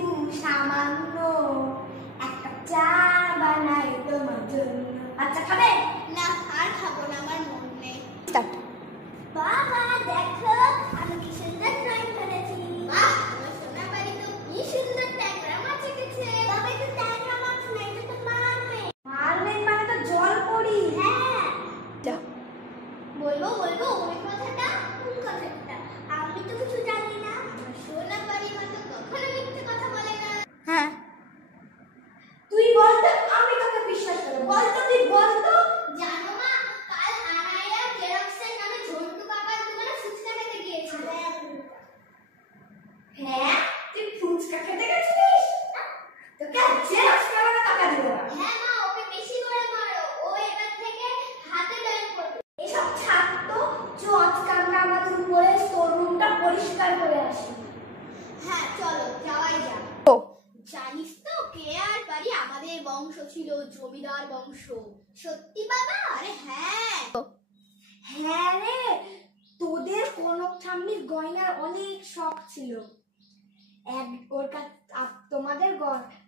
দিবু সামান্য, এক কাপ চা বানাই তোমার জন্য। আচ্ছা খাবে? না আর খাবো না, আমার মন নেই। স্টার্ট। বাবা দেখো আমি কি সুন্দর ড্রয়িং করেছি। বাহ, আমার সোনা বাড়ি তো কি সুন্দর ডায়াগ্রাম এঁকেছে। তবে তো ডায়াগ্রাম আছে না, এটা তো মারমেড। মারমেড মানে তো জল পড়ি। হ্যাঁ বলবো বলবো ওই কথাটা। কোন কথাটা? আমি তো কিছু জানি না। আমার সোনা বাড়ি মা তো কখনো মিথ্যে কথা বলে না। হ্যাঁ তুই বল তো, আমি তোকে বিশ্বাস করব। বল তো, তুই বল তো। জানো মা, কাল আনাইয়া জেরক্সের নামে ঝন্টু কাকার দোকানে ফুচকা খেতে গিয়েছিল। হ্যাঁ তুই ফুচকা খেতে গেছিলিস? তোকে আর জেরক্স করানো টাকা দিব না। হ্যাঁ মা, ওকে বেশি করে মারো, ও এবার থেকে হাতে ড্রয়িং করবে। এসব ছাড় তো, চ আজকে আমরা আমাদের উপরে স্টোর রুমটা পরিষ্কার করে আসি। হ্যাঁ চলো যাওয়াই যাক। জানিস তো কেয়ার বাড়ি আমাদের বংশ ছিল জমিদার বংশ। সত্যি বাবা? আরে হ্যাঁ। হ্যাঁ রে, তোদের কনক ঠাম্মির গয়নার অনেক শখ ছিল। তোমাদের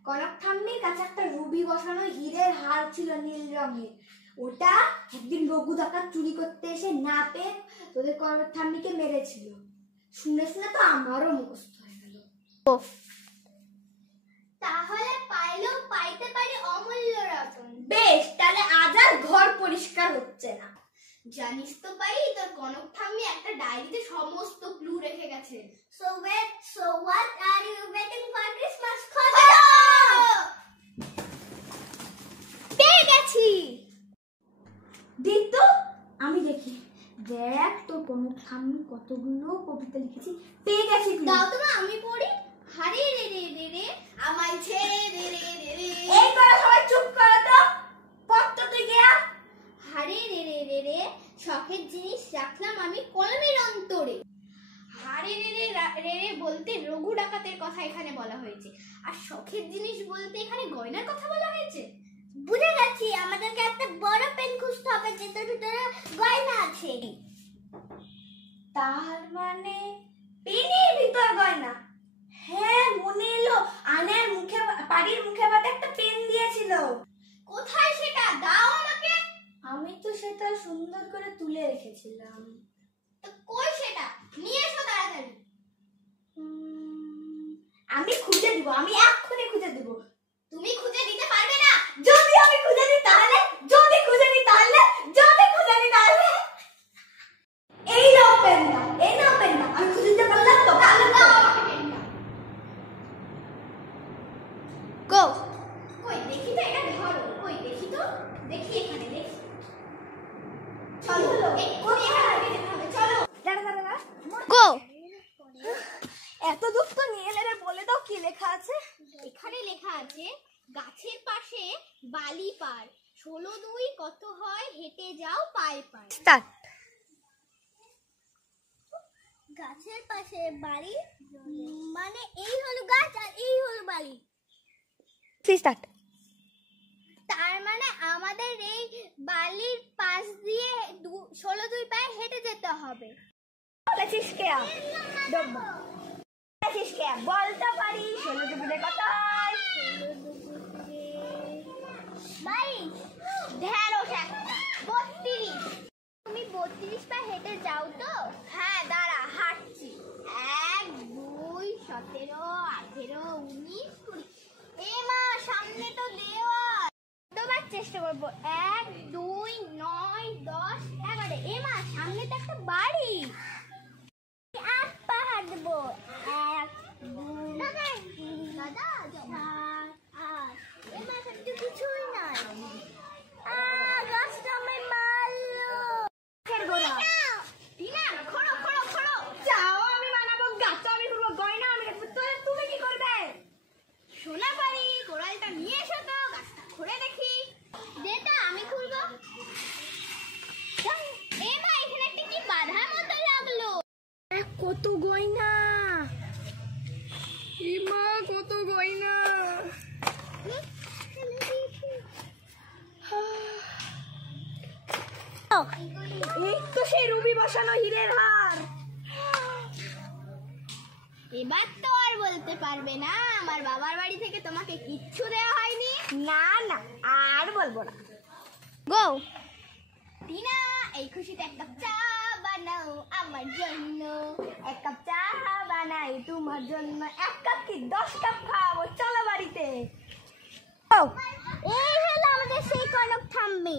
কনক ঠাম্মির কাছে একটা রুবি বসানো হীরের হার ছিল নীল রঙের। ওটা একদিন রঘু ডাকাত চুরি করতে এসে না পেয়ে তোদের কনক ঠাম্মিকে মেরেছিল। শুনে শুনে তো আমারও মুখস্থ হয়ে গেল। তাহলে পাইলেও পাইতে পারি অমূল্য রতন। বেশ, তাহলে আজ আর ঘর পরিষ্কার হচ্ছে না। জানিস তো পাই, তোর কনক ঠাম্মি একটা ডায়েরিতে সমস্ত ক্লু রেখে গেছে। So what are you waiting for Christmas? পেয়ে গেছি। দিত আমি দেখি। দেখ তোর কনক ঠাম্মি কতগুলো কবিতা লিখেছি। পেয়ে গেছি। দাও তো মা, আমি পড়ি। হারে রে রে রে রে আমায় ছেড়ে রে রে রে রে। এই তোরা সবাই চুপ করো তো, পড় তো তুই গিয়া। হারে রে রে রে রে শখের জিনিস রাখলাম আমি কলমের অন্তরে। হারে রে রে রে রে বলতে রঘু ডাকাতের কথা এখানে বলা হয়েছে, আর শখের জিনিস বলতে এখানে গয়নার কথা বলা হয়েছে। বুঝে গেছি, আমাদেরকে একটা বড় পেন খুঁজতে হবে যেটার ভিতরে গয়না আছে। তার মানে পেনের ভিতর গয়না। হ্যাঁ মনে এলো, আনের মুখে বাড়ির মুখে বাটে একটা পেন দিয়েছিল। কোথায় সেটা? দাও আমাকে। আমি তো সেটা সুন্দর করে তুলে রেখেছিলাম। তো কই সেটা? নিয়ে এসো তাড়াতাড়ি। আমি খুঁজে দিব, আমি এক্ষুনি খুঁজে দিব। তুমি খুঁজে দিতে পারবে না। যদি আমি খুঁজে দিই তাহলে, যদি খুঁজে দিই তাহলে, যদি খুঁজে দিই তাহলে। এই নাও পেনটা, এই নাও পেনটা। আমি খুঁজে দিতে পারলাম তো? তাহলে দাও আমাকে পেনটা। গো কই দেখি তো, এটা ধরো। কই দেখি তো, দেখি এখানে দেখি। চলো এক্ষুনি এখানে যেতে হবে, চলো। দাঁড়া দাঁড়া দাঁড়া। গো। এত দূর তো নিয়ে এলে রে, বলে দাও কি লেখা আছে। এখানে লেখা আছে, গাছের পাশে বালি পার, 16-2 কত হয় হেঁটে যাও পায়ে পায়ে। স্টার্ট। গাছের পাশে বাড়ি মানে এই হলো গাছ আর এই হলো বালি। স্টার্ট। তার মানে আমাদের এই বালির পাশ দিয়ে 16-2 পায়ে হেঁটে যেতে হবে। বলেছিস কে? বলেছিস কে? বলতে পারি 16 কত হয়? 22। ঢেঁড়স একটা। 32। তুমি 32 পায়ে হেঁটে যাও তো? হ্যাঁ দাঁড়া, হাঁটছি। 1, 2, 17, 18, 19, 20। এ মা, সামনে তো দেওয়াল। কতবার চেষ্টা করবো? 1, 2, 9, 10, 11। এ মা, সামনে তো একটা বাড়ি। 8 পা হাঁটবো। 1, 2, দাদা 4, 8। এ মা, এখানে তো কিছুই নাই। গাছটা আমায় মারলো। টিনা, খোঁড়ো খোঁড়ো খোঁড়ো। যাও, আমি বানাবো গাছ, আমি করবো গয়না, আমি রাখবো। তুমি কি করবে? সোনা বাড়ি, কোড়ালটা নিয়ে এসো তো, গাছটা খুঁড়ে দেখি। দেটা আমি খুলবো। এ মা, এখানে একটা কি বাঁধার মতো লাগলো। কত গয়না! ইমা কত গয়না! এই তো সেই রুবি বসানো হীরের হার। এবার তো আর বলতে পারবে না আমার বাবার বাড়ি থেকে তোমাকে কিচ্ছু দেওয়া হয়নি। না না, আর বলবো না। গো টিনা, এই খুশিতে এক কাপ চা বানাও আমার জন্য। এক কাপ চা বানাই তোমার জন্য, 1 কাপ কি 10 কাপ খাওয়াবো, চলো বাড়িতে। এই হলো আমাদের সেই কনক ঠাম্মি।